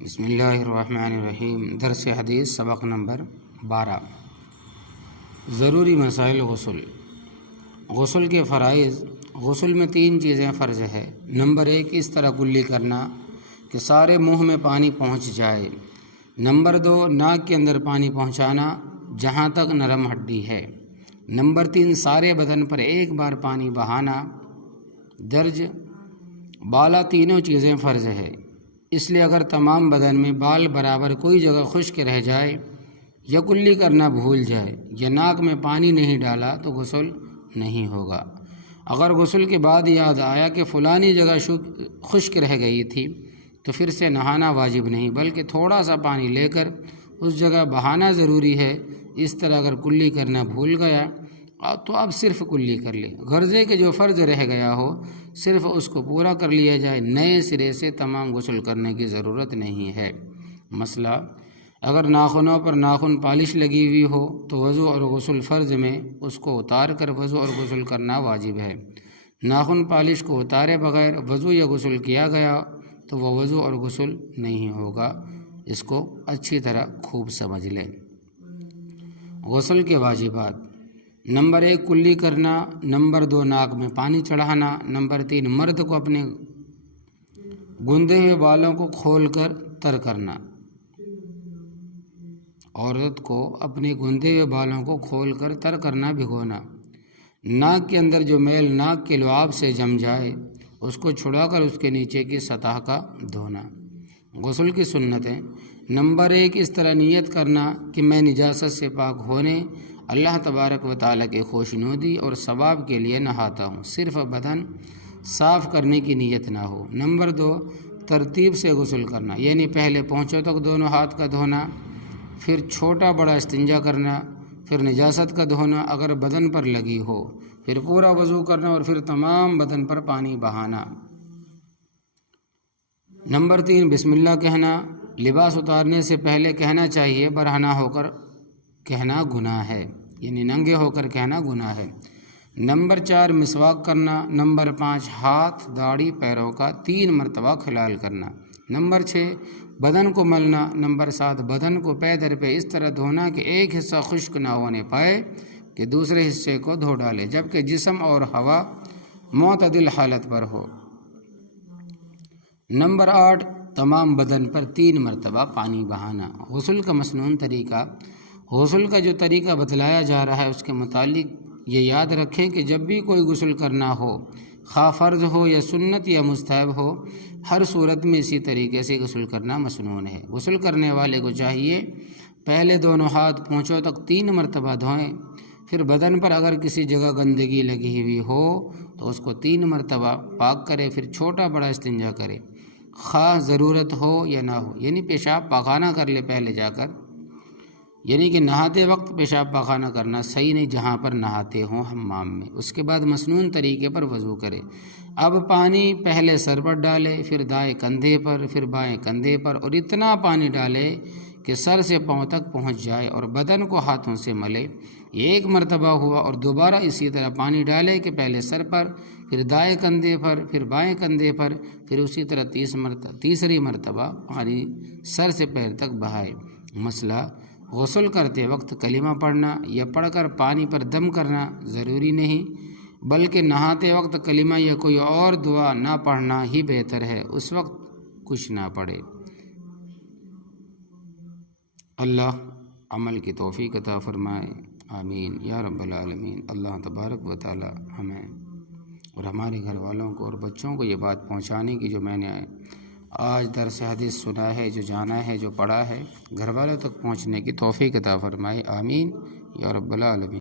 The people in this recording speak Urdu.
بسم اللہ الرحمن الرحیم۔ درس حدیث سبق نمبر 12۔ ضروری مسائل غسل کے فرائض۔ غسل میں 3 چیزیں فرض ہے۔ نمبر 1 اس طرح کلی کرنا کہ سارے منہ میں پانی پہنچ جائے۔ نمبر 2 ناک کے اندر پانی پہنچانا جہاں تک نرم ہڈی ہے۔ نمبر 3 سارے بدن پر ایک بار پانی بہانا۔ درج بالا تینوں چیزیں فرض ہے، اس لیے اگر تمام بدن میں بال برابر کوئی جگہ خشک رہ جائے یا کلی کرنا بھول جائے یا ناک میں پانی نہیں ڈالا تو غسل نہیں ہوگا۔ اگر غسل کے بعد یاد آیا کہ فلانی جگہ خشک رہ گئی تھی تو پھر سے نہانا واجب نہیں، بلکہ تھوڑا سا پانی لے کر اس جگہ بہانا ضروری ہے۔ اس طرح اگر کلی کرنا بھول گیا تو اب صرف کلی کر لے، غرض ہے کہ جو فرض رہ گیا ہو صرف اس کو پورا کر لیا جائے، نئے سرے سے تمام غسل کرنے کی ضرورت نہیں ہے۔ مسئلہ اگر ناخنوں پر ناخن پالش لگی ہوئی ہو تو وضو اور غسل فرض میں اس کو اتار کر وضو اور غسل کرنا واجب ہے۔ ناخن پالش کو اتارے بغیر وضو یا غسل کیا گیا تو وہ وضو اور غسل نہیں ہوگا۔ اس کو اچھی طرح خوب سمجھ لیں۔ غسل کے واجبات: نمبر 1 کلی کرنا، نمبر 2 ناک میں پانی چڑھانا، نمبر 3 مرد کو اپنے گندے ہوئے بالوں کو کھول کر تر کرنا، عورت کو اپنے گندے ہوئے بالوں کو کھول کر تر کرنا، بھگونا۔ ناک کے اندر جو میل ناک کے لعاب سے جم جائے اس کو چھڑا کر اس کے نیچے کی سطح کا دھونا۔ غسل کی سنتیں: نمبر 1 اس طرح نیت کرنا کہ میں نجاست سے پاک ہونے اللہ تبارک و تعالیٰ کے خوشنودی اور ثواب کے لیے نہاتا ہوں، صرف بدن صاف کرنے کی نیت نہ ہو۔ نمبر 2 ترتیب سے غسل کرنا، یعنی پہلے پونچھوں تک دونوں ہاتھ کا دھونا، پھر چھوٹا بڑا استنجا کرنا، پھر نجاست کا دھونا اگر بدن پر لگی ہو، پھر پورا وضو کرنا اور پھر تمام بدن پر پانی بہانا۔ نمبر 3 بسم اللہ کہنا، لباس اتارنے سے پہلے کہنا چاہیے، برہنہ ہو کر کہنا گناہ ہے، یعنی ننگے ہو کر کہنا گناہ ہے۔ نمبر 4 مسواک کرنا۔ نمبر 5 ہاتھ داڑھی پیروں کا 3 مرتبہ خلال کرنا۔ نمبر 6 بدن کو ملنا۔ نمبر 7 بدن کو پے در پہ اس طرح دھونا کہ ایک حصہ خشک نہ ہونے پائے کہ دوسرے حصے کو دھو ڈالے، جبکہ جسم اور ہوا معتدل حالت پر ہو۔ نمبر 8 تمام بدن پر 3 مرتبہ پانی بہانا۔ غسل کا مسنون طریقہ: غسل کا جو طریقہ بتلایا جا رہا ہے اس کے متعلق یہ یاد رکھیں کہ جب بھی کوئی غسل کرنا ہو، خواہ فرض ہو یا سنت یا مستحب ہو، ہر صورت میں اسی طریقے سے غسل کرنا مسنون ہے۔ غسل کرنے والے کو چاہیے پہلے دونوں ہاتھ پونچھوں تک 3 مرتبہ دھوئیں، پھر بدن پر اگر کسی جگہ گندگی لگی ہوئی ہو تو اس کو 3 مرتبہ پاک کرے، پھر چھوٹا بڑا استنجا کرے، خواہ ضرورت ہو یا نہ ہو، یعنی پیشاب پاخانہ کر لے پہلے جا کر، یعنی کہ نہاتے وقت پیشاب پاخانہ کرنا صحیح نہیں جہاں پر نہاتے ہوں حمام میں۔ اس کے بعد مسنون طریقے پر وضو کرے۔ اب پانی پہلے سر پر ڈالے، پھر دائیں کندھے پر، پھر بائیں کندھے پر، اور اتنا پانی ڈالے کہ سر سے پاؤں تک پہنچ جائے اور بدن کو ہاتھوں سے ملے۔ یہ 1 مرتبہ ہوا، اور دوبارہ اسی طرح پانی ڈالے کہ پہلے سر پر، پھر دائیں کندھے پر، پھر بائیں کندھے پر، پھر اسی طرح تیسری مرتبہ پانی سر سے پیر تک بہائے۔ مسئلہ غسل کرتے وقت کلمہ پڑھنا یا پڑھ کر پانی پر دم کرنا ضروری نہیں، بلکہ نہاتے وقت کلمہ یا کوئی اور دعا نہ پڑھنا ہی بہتر ہے، اس وقت کچھ نہ پڑھے۔ اللہ عمل کی توفیق عطا فرمائے، آمین یا رب العالمین۔ اللہ تبارک و تعالی ہمیں اور ہمارے گھر والوں کو اور بچوں کو یہ بات پہنچانے کی جو میں نے آج درس حدیث سنا ہے، جو جانا ہے، جو پڑھا ہے، گھر والوں تک پہنچنے کی توفیق عطا فرمائے، آمین یا رب العالمین۔